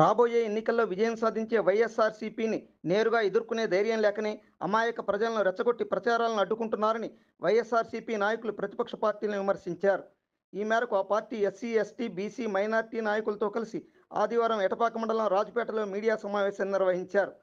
రాబోయే ఎన్నికల్లో విజయం సాధించే వైఎస్ఆర్సీపీని నేరుగా ఎదుర్కొనే ధైర్యం లేకనే అమాయక ప్రజలను రెచ్చగొట్టి ప్రచారాలను అడ్డుకుంటున్నారని వైఎస్ఆర్సీపీ నాయకులు ప్రతిపక్ష పార్టీలను విమర్శించారు. ఈ మేరకు ఆ party SC, ST, BC, minority నాయకులతో కలిసి ఆదివారం ఎటపాక మండలం రాజుపేటలో మీడియా సమావేశం నిర్వహించారు.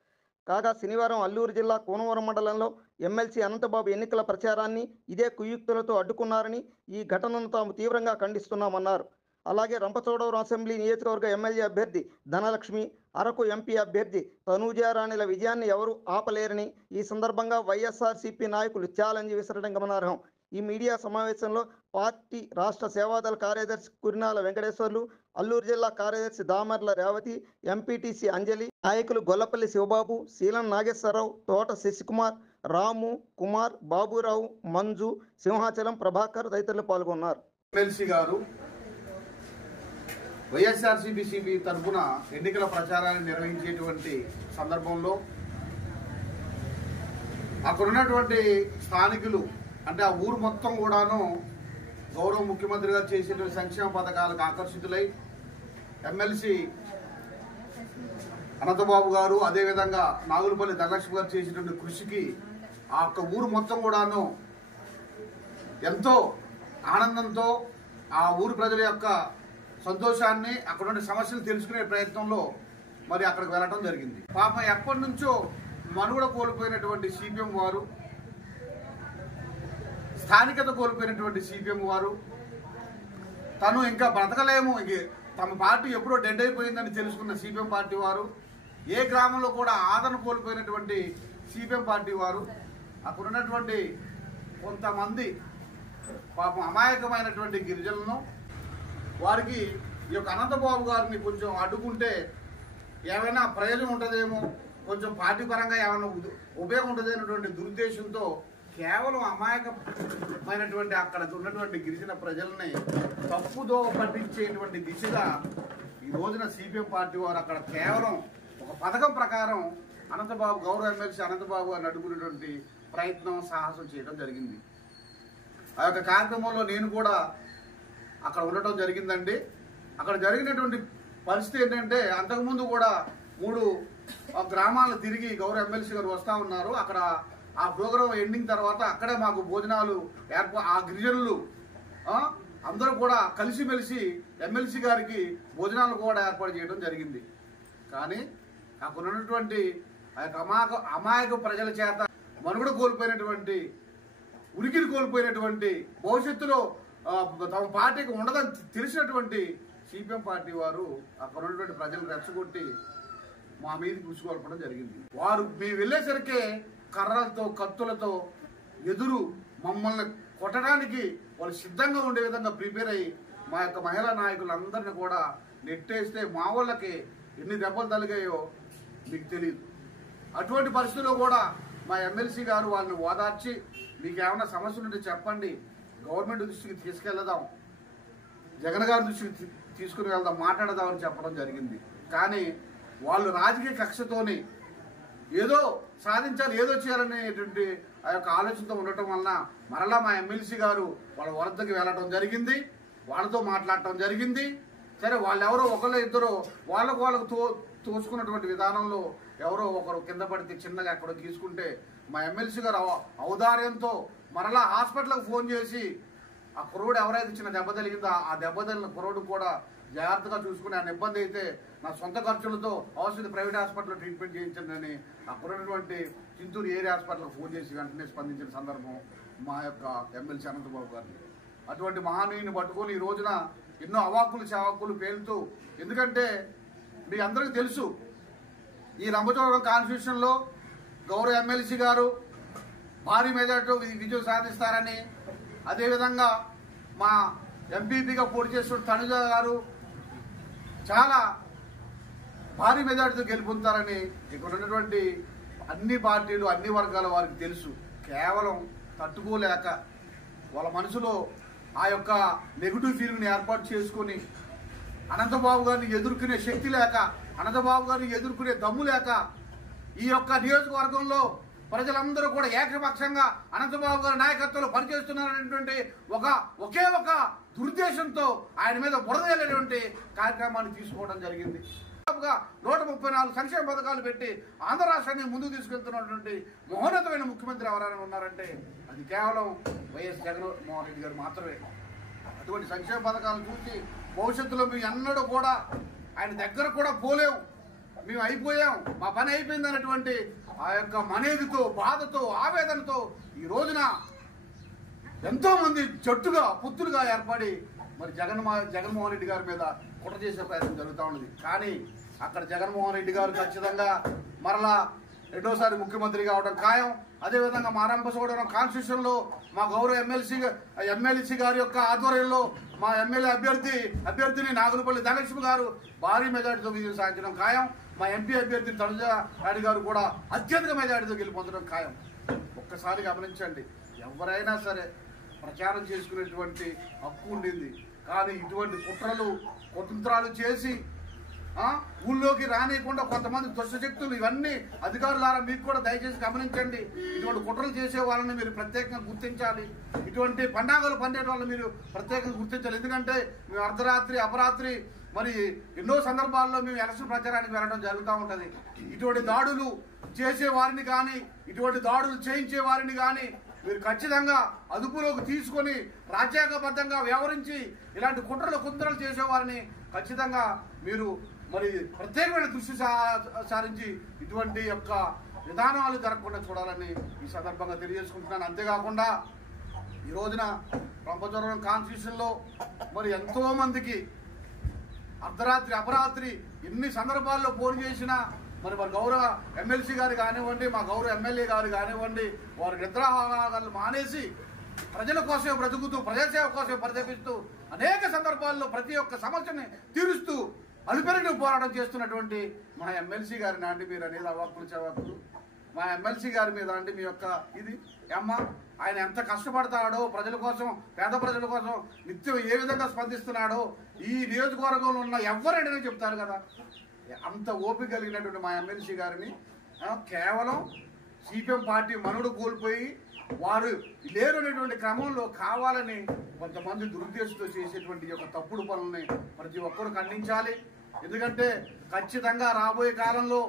కాగా శనివారం అల్లూరు జిల్లా కూనవరం మండలంలో ఎమ్మెల్సీ అనంతబాబు ఎన్నికల ప్రచారాన్ని ఇదే కుయుక్తులతో అడ్డుకున్నారని, ఈ ఘటనను తాము తీవ్రంగా ఖండిస్తున్నామన్నారు. అలాగే రంపచోడవరం అసెంబ్లీ నియోజకవర్గ ఎమ్మెల్యే అభ్యర్థి ధనలక్ష్మి, అరకు ఎంపీ అభ్యర్థి తనూజారాణిల విజయాన్ని ఎవరూ ఆపలేరని ఈ సందర్భంగా వైఎస్ఆర్సీపీ నాయకులు ఛాలెంజ్ విసరడం గమనార్హం. ఈ మీడియా సమావేశంలో పార్టీ రాష్ట్ర సేవాదళ కార్యదర్శి కురినాల వెంకటేశ్వర్లు, అల్లూరు జిల్లా కార్యదర్శి దామర్ల రేవతి, ఎంపీటీసీ అంజలి, నాయకులు గొల్లపల్లి శివబాబు, శీలం నాగేశ్వరరావు, తోట శశికుమార్, రాము, కుమార్, బాబురావు, మంజు, సింహాచలం, ప్రభాకర్ తదితరులు పాల్గొన్నారు. ఎమ్మెల్సీ గారు వైఎస్ఆర్సీపీ తరఫున ఎన్నికల ప్రచారాన్ని నిర్వహించేటువంటి సందర్భంలో అక్కడ ఉన్నటువంటి స్థానికులు అంటే ఆ ఊరు మొత్తం కూడాను గౌరవ ముఖ్యమంత్రి గారు చేసేటువంటి సంక్షేమ పథకాలకు ఆకర్షితులై ఎమ్మెల్సీ అనంతబాబు గారు అదేవిధంగా నాగులపల్లి ధనలక్ష్మి గారు చేసేటువంటి కృషికి ఆ యొక్క ఊరు మొత్తం కూడాను ఎంతో ఆనందంతో ఆ ఊరు ప్రజల యొక్క సంతోషాన్ని అక్కడ ఉండే సమస్యలు తెలుసుకునే ప్రయత్నంలో మరి అక్కడికి వెళ్ళడం జరిగింది. పాపం ఎప్పటి నుంచో మనుగడ కోల్పోయినటువంటి సిపిఎం వారు, స్థానికత కోల్పోయినటువంటి సిపిఎం వారు తను ఇంకా బ్రతకలేము, తమ పార్టీ ఎప్పుడో డెడ్ అయిపోయిందని తెలుసుకున్న సిపిఎం పార్టీ వారు, ఏ గ్రామంలో కూడా ఆదరణ కోల్పోయినటువంటి సిపిఎం పార్టీ వారు అక్కడ ఉన్నటువంటి కొంతమంది పాపం అమాయకమైనటువంటి గిరిజనులను వారికి ఈ యొక్క అనంతబాబు గారిని కొంచెం అడ్డుకుంటే ఏమైనా ప్రయోజనం ఉంటుందేమో, కొంచెం పార్టీ పరంగా ఏమైనా ఉపయోగం ఉంటుంది అనేటువంటి దురుద్దేశంతో కేవలం అమాయకమైనటువంటి అక్కడ ఉన్నటువంటి గిరిజన ప్రజల్ని తప్పుదో పట్టించేటువంటి దిశగా ఈ రోజున సిపిఎం పార్టీ వారు అక్కడ కేవలం ఒక పథకం ప్రకారం అనంతబాబు, గౌరవ ఎమ్మెల్సీ అనంతబాబు గారిని అడ్డుకునేటువంటి ప్రయత్నం, సాహసం చేయడం జరిగింది. ఆ యొక్క కార్యక్రమంలో నేను కూడా అక్కడ ఉండటం జరిగిందండి. అక్కడ జరిగినటువంటి పరిస్థితి ఏంటంటే అంతకుముందు కూడా 3 గ్రామాలు తిరిగి గౌరవ ఎమ్మెల్సీ గారు వస్తూ ఉన్నారు. అక్కడ ఆ ప్రోగ్రాం ఎండింగ్ తర్వాత అక్కడే మాకు భోజనాలు ఆ గిరిజనులు అందరూ కూడా కలిసిమెలిసి ఎమ్మెల్సీ గారికి భోజనాలు కూడా ఏర్పాటు చేయడం జరిగింది. కానీ అక్కడ ఉన్నటువంటి ఆ యొక్క అమాయక ప్రజల చేత మనుగడ కోల్పోయినటువంటి, ఉనికిని కోల్పోయినటువంటి, భవిష్యత్తులో తమ పార్టీకి ఉండదని తెలిసినటువంటి సిపిఎం పార్టీ వారు అక్కడ ఉన్నటువంటి ప్రజలను రెచ్చగొట్టి మా మీదకి కూర్చుకోవడం జరిగింది. వారు మేము వెళ్ళేసరికే కర్రలతో, కత్తులతో ఎదురు మమ్మల్ని కొట్టడానికి వాళ్ళు సిద్ధంగా ఉండే విధంగా ప్రిపేర్ అయ్యి మా యొక్క మహిళా నాయకులందరినీ కూడా నెట్టేస్తే మా వాళ్ళకి ఎన్ని దెబ్బలు తలిగాయో మీకు తెలియదు. అటువంటి పరిస్థితుల్లో కూడా మా ఎమ్మెల్సీ గారు వాళ్ళని ఓదార్చి మీకు ఏమైనా సమస్యలు ఉంటే చెప్పండి, గవర్నమెంట్ దృష్టికి తీసుకెళ్దాం, జగన్ గారి దృష్టికి తీసుకుని వెళ్దాం, మాట్లాడదామని చెప్పడం జరిగింది. కానీ వాళ్ళు రాజకీయ కక్షతోని ఏదో సాధించాలి, ఏదో చేయాలనేటువంటి ఆ యొక్క ఆలోచనతో ఉండటం వలన మరలా మా ఎమ్మెల్సీ గారు వాళ్ళ వద్దకు వెళ్ళడం జరిగింది, వాళ్ళతో మాట్లాడటం జరిగింది. సరే వాళ్ళెవరో ఒకళ్ళు ఇద్దరు వాళ్ళకు తోచుకున్నటువంటి విధానంలో ఎవరో ఒకరు కింద పడితే చిన్నగా ఎక్కడో గీసుకుంటే మా ఎమ్మెల్సీ గారు ఔదార్యంతో మరలా హాస్పిటల్కి ఫోన్ చేసి ఆ కుర్రోడు ఎవరైతే చిన్న దెబ్బ తగిలిందో ఆ దెబ్బ తగిలిన కుర్రోడు కూడా జాగ్రత్తగా చూసుకుని ఆయన ఇబ్బంది అయితే నా సొంత ఖర్చులతో అవసరం ప్రైవేట్ హాస్పిటల్లో ట్రీట్మెంట్ చేయించండి అని అక్కడున్నటువంటి చింతూరు ఏరియా హాస్పిటల్కి ఫోన్ చేసి వెంటనే స్పందించిన సందర్భం మా యొక్క ఎమ్మెల్సీ అనంతబాబు గారిని. అటువంటి మహానీయుని పట్టుకొని ఈ రోజున ఎన్నో అవాక్కులు చవాక్కులు పేలుతూ, ఎందుకంటే మీ అందరికీ తెలుసు ఈ రంపచోడవరం కాన్స్టిట్యూషన్లో గౌరవ ఎమ్మెల్సీ గారు భారీ మెజార్టీతో విజయం సాధిస్తారని, అదేవిధంగా మా ఎంపీపీగా పోటీ చేస్తున్న తనుజ గారు చాలా భారీ మెజార్టీతో గెలుపొందుతారని ఇక్కడ ఉన్నటువంటి అన్ని పార్టీలు, అన్ని వర్గాల వారికి తెలుసు. కేవలం తట్టుకోలేక వాళ్ళ మనసులో ఆ యొక్క నెగిటివ్ ఫీలింగ్ని ఏర్పాటు చేసుకొని అనంతబాబు గారిని ఎదుర్కొనే శక్తి లేక, అనంతబాబు గారిని ఎదుర్కొనే దమ్ము లేక ఈ యొక్క నియోజకవర్గంలో ప్రజలందరూ కూడా ఏకపక్షంగా అనంతబాబు గారి నాయకత్వంలో పనిచేస్తున్నారనేటువంటి ఒకే ఒక దురుద్దేశంతో ఆయన మీద బురద వెళ్ళేటువంటి కార్యక్రమాన్ని తీసుకోవడం జరిగింది. దాదాపుగా 134 సంక్షేమ పథకాలు పెట్టి ఆంధ్ర రాష్ట్రాన్ని ముందుకు తీసుకెళ్తున్నటువంటి మహోన్నతమైన ముఖ్యమంత్రి ఎవరైనా ఉన్నారంటే అది కేవలం వైఎస్ జగన్మోహన్ రెడ్డి గారు మాత్రమే. అటువంటి సంక్షేమ పథకాలు చూసి భవిష్యత్తులో మేము ఎన్నడూ కూడా ఆయన దగ్గర కూడా పోలేము, మేము అయిపోయాం, మా పని అయిపోయింది అన్నటువంటి ఆ యొక్క మనేదితో, బాధతో, ఆవేదనతో ఈ రోజున ఎంతో మంది జట్టుగా పుత్తులుగా ఏర్పడి మరి జగన్మోహన్ రెడ్డి గారి మీద కుట్ర చేసే ప్రయత్నం జరుగుతూ ఉన్నది. కానీ అక్కడ జగన్మోహన్ రెడ్డి గారు ఖచ్చితంగా మరలా రెండోసారి ముఖ్యమంత్రి కావడం ఖాయం. అదేవిధంగా మా రంపచోడవరం కాన్స్టిట్యూషన్ లో మా గౌరవ ఎమ్మెల్సీ గారి యొక్క ఆధ్వర్యంలో మా ఎమ్మెల్యే అభ్యర్థిని నాగులపల్లి ధనలక్ష్మి గారు భారీ మెజార్టీతో విజయం సాధించడం ఖాయం. మా ఎంపీ అభ్యర్థిని తనుజ రాణి గారు కూడా అత్యధిక మెజార్టీతో గెలుపొందడం ఖాయం. ఒక్కసారి గమనించండి, ఎవరైనా సరే ప్రచారం చేసుకునేటువంటి హక్కు ఉండింది. కానీ ఇటువంటి కుతంత్రాలు చేసి ఊళ్ళోకి రానియకుండా కొంతమంది దుష్టశక్తులు, ఇవన్నీ అధికారులారా మీకు కూడా దయచేసి గమనించండి. ఇటువంటి కుట్రలు చేసే వాళ్ళని మీరు ప్రత్యేకంగా గుర్తించాలి. ఇటువంటి పండాగలు పండే వాళ్ళని మీరు ప్రత్యేకంగా గుర్తించాలి. ఎందుకంటే మేము అర్ధరాత్రి అపరాత్రి మరి ఎన్నో సందర్భాల్లో మేము ఎలక్షన్ ప్రచారానికి వెళ్ళడం జరుగుతూ ఉంటుంది. ఇటువంటి దాడులు చేసే వారిని కానీ, ఇటువంటి దాడులు చేయించే వారిని కానీ మీరు ఖచ్చితంగా అదుపులోకి తీసుకొని రాజ్యాంగబద్ధంగా వ్యవహరించి ఇలాంటి కుట్రలు చేసేవారిని ఖచ్చితంగా మీరు మరి ప్రత్యేకమైన దృష్టి సారించి ఇటువంటి యొక్క విధానాలు జరగకుండా చూడాలని ఈ సందర్భంగా తెలియజేసుకుంటున్నాను. అంతేకాకుండా ఈ రోజున రంపచోడవరం కాన్స్టిట్యూషన్ లో మరి ఎంతో మందికి అర్ధరాత్రి అపరాత్రి ఎన్ని సందర్భాల్లో ఫోన్ చేసినా మరి గౌరవ ఎమ్మెల్సీ గారు కానివ్వండి, మా గౌరవ ఎమ్మెల్యే గారు కానివ్వండి, వారి నిద్రాహారాలు మానేసి ప్రజల కోసమే బ్రతుకుతూ ప్రజాసేవ కోసమే పరితపిస్తూ అనేక సందర్భాల్లో ప్రతి ఒక్క సమస్యని తీరుస్తూ అలుపెరగిన పోరాటం చేస్తున్నటువంటి మా ఎమ్మెల్సీ గారి నాంటి మీరు అనేది అవాక్కులు చవాకులు. మా ఎమ్మెల్సీ గారి మీద అండి మీ యొక్క ఇది అమ్మ ఆయన ఎంత కష్టపడతాడో ప్రజల కోసం, పేద ప్రజల కోసం నిత్యం ఏ విధంగా స్పందిస్తున్నాడో ఈ నియోజకవర్గంలో ఉన్న ఎవరైనా చెప్తారు కదా. అంత ఓపిక కలిగినటువంటి మా ఎమ్మెల్సీ గారిని కేవలం సిపిఎం పార్టీ మనుడు కోల్పోయి వారు లేరనేటువంటి క్రమంలో కావాలని కొంతమంది దురుద్దేశంతో చేసేటువంటి యొక్క తప్పుడు పనుల్ని ప్రతి ఒక్కరూ ఖండించాలి. ఎందుకంటే ఖచ్చితంగా రాబోయే కాలంలో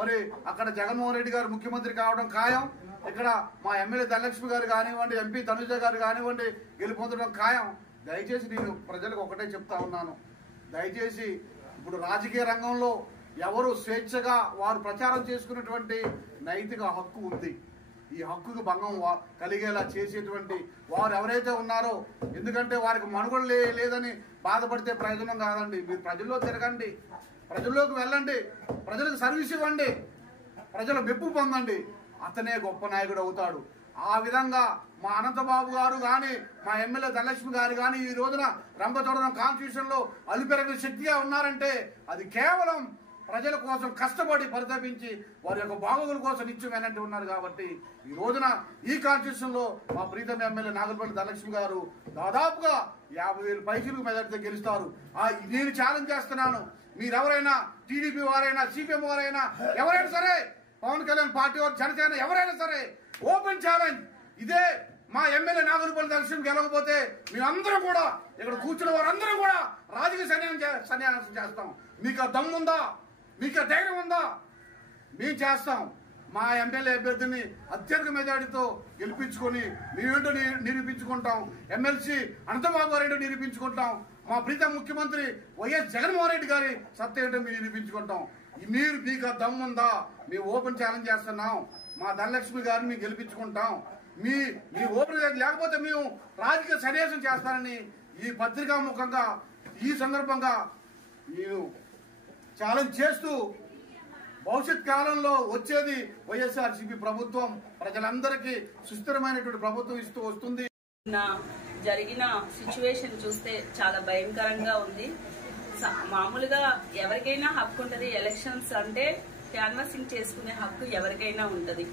మరి అక్కడ జగన్మోహన్ రెడ్డి గారు ముఖ్యమంత్రి కావడం ఖాయం. ఇక్కడ మా ఎమ్మెల్యే ధనలక్ష్మి గారు కానివ్వండి, ఎంపీ తనుజ గారు కానివ్వండి గెలుపొందడం ఖాయం. దయచేసి నేను ప్రజలకు ఒకటే చెప్తా ఉన్నాను, దయచేసి ఇప్పుడు రాజకీయ రంగంలో ఎవరు స్వేచ్ఛగా వారు ప్రచారం చేసుకునేటువంటి నైతిక హక్కు ఉంది. ఈ హక్కుకు భంగం కలిగేలా చేసేటువంటి వారు ఎవరైతే ఉన్నారో, ఎందుకంటే వారికి మనుగడ లేదని బాధపడితే ప్రయోజనం కాదండి. మీరు ప్రజల్లో తిరగండి, ప్రజల్లోకి వెళ్ళండి, ప్రజలకు సర్వీస్ ఇవ్వండి, ప్రజల మెప్పు పొందండి, అతనే గొప్ప నాయకుడు అవుతాడు. ఆ విధంగా మా అనంతబాబు గారు కానీ, మా ఎమ్మెల్యే ధనలక్ష్మి గారు కానీ ఈ రోజున రంపచోడవరం కాన్స్టిట్యూషన్ లో అలుపెరగిన శక్తిగా ఉన్నారంటే అది కేవలం ప్రజల కోసం కష్టపడి పరితపించి వారి యొక్క బాగోగుల కోసం నిత్యం వెనంటి ఉన్నారు. కాబట్టి ఈ రోజున ఈ కాన్స్టిట్యూషన్ లో మా ప్రీతం ఎమ్మెల్యే నాగులపల్లి ధనలక్ష్మి గారు దాదాపుగా 50,000 పైసలకు మెజార్టీతో గెలుస్తారు. నేను ఛాలెంజ్ చేస్తున్నాను, మీరెవరైనా టీడీపీ వారైనా, సిపిఎం వారైనా, ఎవరైనా సరే, పవన్ కళ్యాణ్ పార్టీ వారు, జనసేన ఎవరైనా సరే, ఓపెన్ ఛాలెంజ్ ఇదే. మా ఎమ్మెల్యే నాగులపల్లి ధనలక్ష్మి గెలవకపోతే మేమందరం కూడా ఇక్కడ కూర్చున్న వారందరం కూడా రాజకీయ సన్యాసం చేస్తాం. మీకు ఆ దమ్ముందా, మీకు ఆ ధైర్యం ఉందా? మేము చేస్తాం. మా ఎమ్మెల్యే అభ్యర్థిని అత్యధిక మెజార్టీతో గెలిపించుకొని మేమేంటో నిరూపించుకుంటాం. ఎమ్మెల్సీ అనంతబాబు గారు నిరూపించుకుంటాం. మా ప్రీతం ముఖ్యమంత్రి వైఎస్ జగన్మోహన్ రెడ్డి గారి సత్తా ఏంటో మేము నిరూపించుకుంటాం. మీకు ఆ దమ్ముందా? మేము ఓపెన్ ఛాలెంజ్ చేస్తున్నాం. మా ధనలక్ష్మి గారిని మేము గెలిపించుకుంటాం. మీ ఓపెన్ లేకపోతే మేము రాజకీయ సన్యాసం చేస్తానని ఈ పత్రికా ముఖంగా ఈ సందర్భంగా నేను ఛాలెంజ్ చేస్తూ భవిష్యత్ కాలంలో వచ్చేది వైఎస్ఆర్సీపీ ప్రభుత్వం, ప్రజలందరికీ సుస్థిరమైనటువంటి ప్రభుత్వం ఇస్తూ వస్తుంది. జరిగిన సిచ్యువేషన్ చూస్తే చాలా భయంకరంగా ఉంది. మామూలుగా ఎవరికైనా హక్కు ఉంటుంది, ఎలక్షన్స్ అంటే క్యాన్వాసింగ్ చేసుకునే హక్కు ఎవరికైనా ఉంటుంది.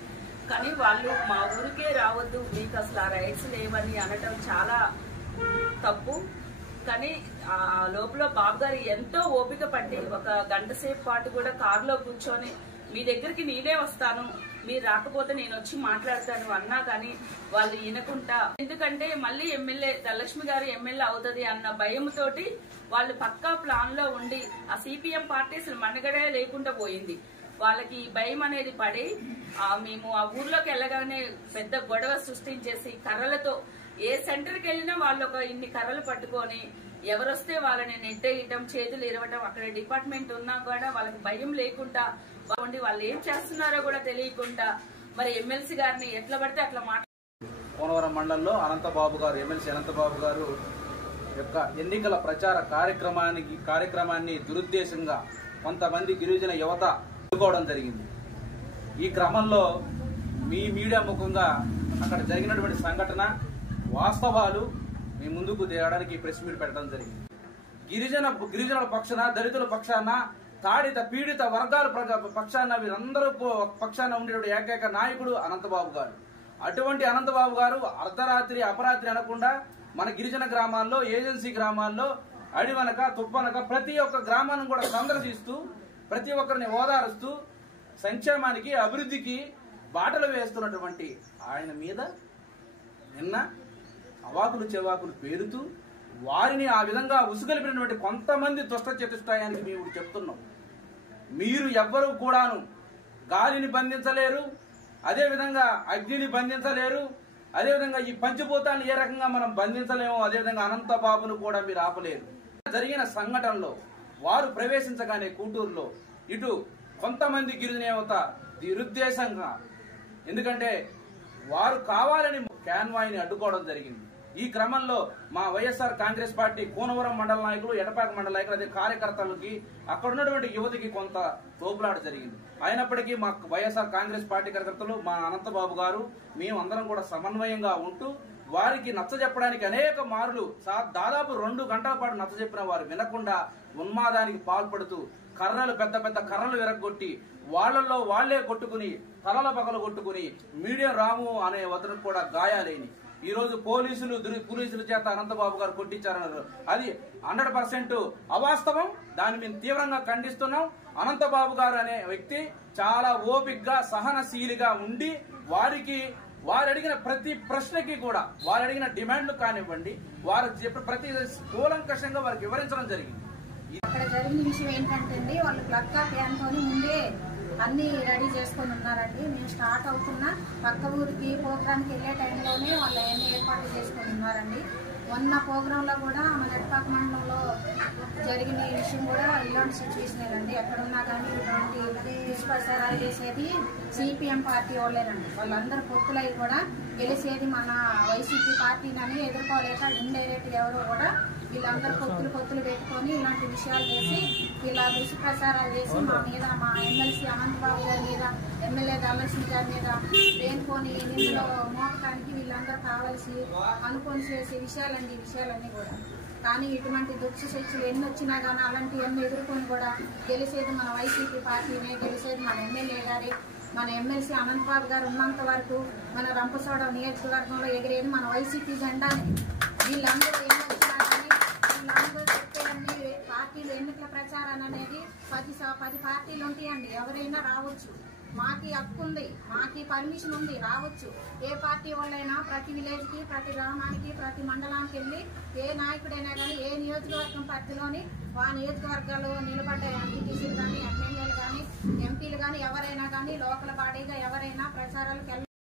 కానీ వాళ్ళు మా ఊరికే రావద్దు, మీకు అసలు ఆ రైట్స్ లేవని అనటం చాలా తప్పు. కానీ ఆ లోపల బాబు గారు ఎంతో ఓపిక పట్టి 1 గంట సేపు పాటు కూడా కారులో కూర్చొని మీ దగ్గరికి నేనే వస్తాను, మీరు రాకపోతే నేను వచ్చి మాట్లాడతాను అన్నా కానీ వాళ్ళు వినకుండా, ఎందుకంటే మళ్ళీ ఎమ్మెల్యే ధనలక్ష్మి గారు ఎమ్మెల్యే అవుతుంది అన్న భయంతోటి వాళ్ళు పక్కా ప్లాన్ లో ఉండి ఆ సిపిఎం పార్టీ అసలు మనుగడే లేకుండా పోయింది. వాళ్ళకి భయం అనేది పడి మేము ఆ ఊర్లోకి వెళ్ళగానే పెద్ద గొడవ సృష్టించేసి కర్రలతో ఏ సెంటర్కి వెళ్ళినా వాళ్ళు ఒక ఇన్ని కర్రలు పట్టుకొని ఎవరొస్తే వాళ్ళని నెట్టేయటం, చేతులు ఇరవటం, అక్కడ డిపార్ట్మెంట్ ఉన్నా కూడా వాళ్ళకి భయం లేకుండా బాగుండి వాళ్ళు ఏం చేస్తున్నారో కూడా తెలియకుండా మరి ఎమ్మెల్సీ గారిని ఎట్లా పడితే అట్లా కోనవరం మండలంలో అనంతబాబు గారు, ఎమ్మెల్సీ అనంతబాబు గారు యొక్క ఎన్నికల ప్రచార కార్యక్రమాన్ని దురుద్దేశంగా కొంతమంది గిరిజన యువత అడ్డుకోవడం జరిగింది. ఈ క్రమంలో మీ మీడియా ముఖంగా అక్కడ జరిగినటువంటి సంఘటన వాస్తవాలు మీ ముందుకు తేవడానికి ప్రెస్ మీట్ పెట్టడం జరిగింది. గిరిజనుల పక్షాన, దళితుల పక్షాన, తాడిత పీడిత వర్గాల పక్షాన, వీరందరూ పక్షాన ఉండేటువంటి ఏకైక నాయకుడు అనంతబాబు గారు. అటువంటి అనంతబాబు గారు అర్ధరాత్రి అపరాత్రి అనకుండా మన గిరిజన గ్రామాల్లో, ఏజెన్సీ గ్రామాల్లో, అడివనక, తుప్పనక ప్రతి ఒక్క గ్రామాన్ని కూడా సందర్శిస్తూ ప్రతి ఒక్కరిని ఓదారుస్తూ సంక్షేమానికి, అభివృద్ధికి బాటలు వేస్తున్నటువంటి ఆయన మీద నిన్న అవాకులు చెవాకులు పేరుతూ వారిని ఆ విధంగా ఉసుగలిపినటువంటి కొంతమంది దుష్ట చతుష్టయానికి మేము చెప్తున్నాం. మీరు ఎవ్వరూ కూడాను గాలిని బంధించలేరు, అదేవిధంగా అగ్నిని బంధించలేరు, అదేవిధంగా ఈ పంచభూతాన్ని ఏ రకంగా మనం బంధించలేమో అదేవిధంగా అనంతబాబును కూడా మీరు ఆపలేరు. జరిగిన సంఘటనలో వారు ప్రవేశించగానే కూటూరులో ఇటు కొంతమంది గిరిజన యువత దురుద్దేశంగా, ఎందుకంటే వారు కావాలని కాన్వాయ్ని అడ్డుకోవడం జరిగింది. ఈ క్రమంలో మా వైఎస్ఆర్ కాంగ్రెస్ పార్టీ కోనవరం మండల నాయకులు, ఎడపాక మండల నాయకులు, అదే కార్యకర్తలకి అక్కడ ఉన్నటువంటి యువతికి కొంత తోపులాట జరిగింది. అయినప్పటికీ మా వైఎస్ఆర్ కాంగ్రెస్ పార్టీ కార్యకర్తలు, మా అనంతబాబు గారు, మేము అందరం కూడా సమన్వయంగా ఉంటూ వారికి నచ్చజెప్పడానికి అనేక మార్లు దాదాపు 2 గంటల పాటు నచ్చజెప్పిన వారు వినకుండా ఉన్మాదానికి పాల్పడుతూ కర్రలు, పెద్ద పెద్ద కర్రలు విరగొట్టి వాళ్లలో వాళ్లే కొట్టుకుని తలల పగలు కొట్టుకుని మీడియం రాము అనే వదనకు కూడా గాయాలేని ఈ రోజు పోలీసుల చేత అనంతబాబు గారు కొట్టించారన్నారు. అది 100% అవాస్తవం. దాన్ని మేము తీవ్రంగా ఖండిస్తున్నాం. అనంతబాబు గారు అనే వ్యక్తి చాలా ఓపికగా, సహనశీలిగా ఉండి వారు అడిగిన ప్రతి ప్రశ్నకి కూడా, వారు అడిగిన డిమాండ్లు కానివ్వండి, వారు చెప్పిన ప్రతి కూలంకషంగా వారికి వివరించడం జరిగింది. అక్కడ జరిగిన విషయం ఏంటంటే వాళ్ళు ప్లక్కా ప్యాన్తో ముందే అన్ని రెడీ చేసుకొని ఉన్నారండి. మేము స్టార్ట్ అవుతున్న పక్క ఊరికి ప్రోగ్రామ్కి వెళ్ళే టైంలోనే వాళ్ళు అన్ని ఏర్పాట్లు చేసుకొని ఉన్నారండి. మొన్న ప్రోగ్రాంలో కూడా మన ఎడపాక మండలంలో జరిగిన విషయం కూడా ఇలాంటి సిచ్యువేషన్ అండి. ఎక్కడున్నా కానీ ఇలాంటి దుష్ప్రచారాలు చేసేది సిపిఎం పార్టీ వాళ్ళేనండి. వాళ్ళందరూ పొత్తులై కూడా గెలిచేది మన వైసీపీ పార్టీనని ఎదుర్కోలేక ఇండైరెక్ట్గా ఎవరో కూడా వీళ్ళందరూ పొత్తులు పెట్టుకొని ఇలాంటి విషయాలు చేసి ఇలా దుష్ప్రచారాలు చేసి మా మీద, మా ఎమ్మెల్సీ అనంతబాబు గారి మీద, ఎమ్మెల్యే ధనలక్ష్మి గారి మీద దేనికొని నిందులో మోపడానికి వీళ్ళందరూ కావాల్సి అనుకొని చేసే విషయాలన్నీ కూడా. కానీ ఇటువంటి దుఃఖ శిక్షలు ఎన్ని వచ్చినా కానీ అలాంటివన్నీ ఎదుర్కొని కూడా గెలిచేది మన వైసీపీ పార్టీనే, గెలిచేది మన ఎమ్మెల్యే గారి, మన ఎమ్మెల్సీ అనంతబాబు గారు ఉన్నంత వరకు మన రంపచోడ నియోజకవర్గంలో ఎగిరేది మన వైసీపీ జెండానే. వీళ్ళందరూ ఎన్ని వచ్చినా కానీ వీళ్ళందరూ చెప్పేయండి పార్టీలు ఎన్నికల ప్రచారం అనేది 10 పార్టీలు ఉంటాయండి. ఎవరైనా రావచ్చు, మాకి హక్కు ఉంది, మాకి పర్మిషన్ ఉంది, రావచ్చు. ఏ పార్టీ వాళ్ళైనా ప్రతి విలేజ్కి, ప్రతి గ్రామానికి, ప్రతి మండలానికి వెళ్ళి ఏ నాయకుడైనా కానీ ఏ నియోజకవర్గం పరిధిలోని ఆ నియోజకవర్గాలు నిలబడ్డ ఎంపీటీసీలు కానీ, ఎమ్మెల్యేలు కానీ, ఎంపీలు కానీ ఎవరైనా కానీ లోకల్ బాడీగా ఎవరైనా ప్రచారాలకు